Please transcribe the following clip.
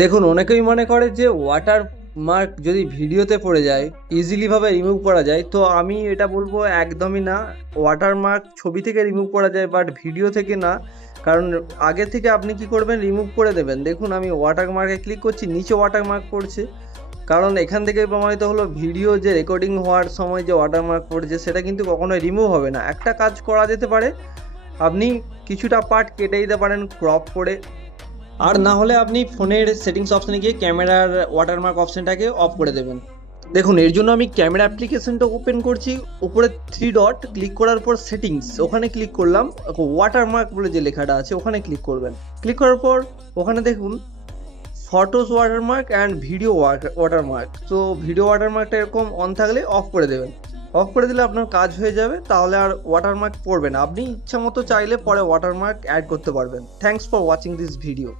দেখুন, অনেকেই মনে করে যে ওয়াটার মার্ক যদি ভিডিওতে পড়ে যায় ইজিলি ভাবে রিমুভ করা যায়, তো আমি এটা বলবো একদমই না। ওয়াটার মার্ক ছবি থেকে রিমুভ করা যায় বাট ভিডিও থেকে না। কারণ আগে থেকে আপনি কি করবেন, রিমুভ করে দেবেন। দেখুন, আমি ওয়াটার মার্কে ক্লিক করছি, নিচে ওয়াটার মার্ক পড়ছে। কারণ এখান থেকে প্রমাণিত হলো ভিডিও যে রেকর্ডিং হওয়ার সময় যে ওয়াটারমার্ক পড়েছে সেটা কিন্তু কখনোই রিমুভ হবে না। একটা কাজ করা যেতে পারে, আপনি কিছুটা পার্ট কেটে দিতে পারেন ক্রপ করে। আর না হলে আপনি ফোনের সেটিংস অপশানে গিয়ে ক্যামেরার ওয়াটারমার্ক অপশানটাকে অফ করে দেবেন। দেখুন, এর জন্য আমি ক্যামেরা অ্যাপ্লিকেশনটা ওপেন করছি, উপরে থ্রি ডট ক্লিক করার পর সেটিংস ওখানে ক্লিক করলাম। ওয়াটারমার্ক বলে যে লেখাটা আছে ওখানে ক্লিক করবেন। ক্লিক করার পর ওখানে দেখুন photos watermark and video watermark. তো ভিডিও ওয়াটারমার্কটা এরকম অন থাকলে অফ করে দেবেন। অফ করে দিলে আপনার কাজ হয়ে যাবে, তাহলে আর ওয়াটারমার্ক পড়বে না। আপনি ইচ্ছা মতো চাইলে পরে ওয়াটারমার্ক অ্যাড করতে পারবেন। Thanks for watching this video.